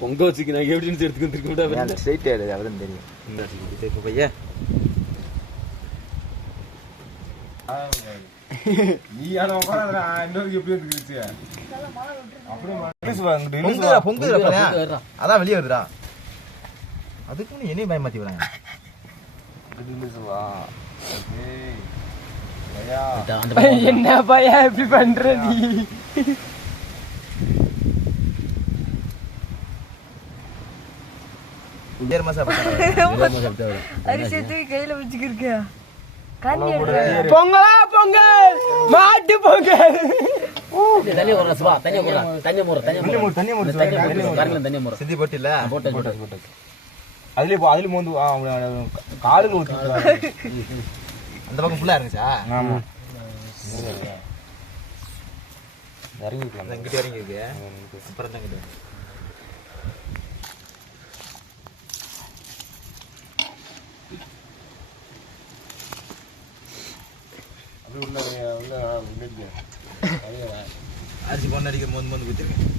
பொங்க வச்சுக்கு நான் எப்படின்னு எடுத்துக்கிட்டு ஸ்ட்ரைட் ஆயிடுது அவதான் தெரியும். இந்த பையா நீ யாரும் உட்காராதடா இன்னொரு எப்படி வந்துருச்சு அதான் வெளியே வருதுடா. அதுக்கு என்னையும் பயமாத்தி வராங்க. என்ன பையா எப்படி பண்ற நீ? கையில வச்சுக்கிருக்கியா? பொங்கலா பொங்கல், மாட்டு பொங்கல். சிந்தி போட்டில அதுல மோந்து காலுக்கு ஊத்தி அந்த பக்கம் ஃபுல்லா இருந்துச்சா? ஆமா இறங்கிக்கலாம். இங்கிட்ட இறங்கி இருக்கு. அப்புறம் தான் கிட்ட அரிசி பொண்ணு அடிக்க மோந்து குத்திருக்கேன்.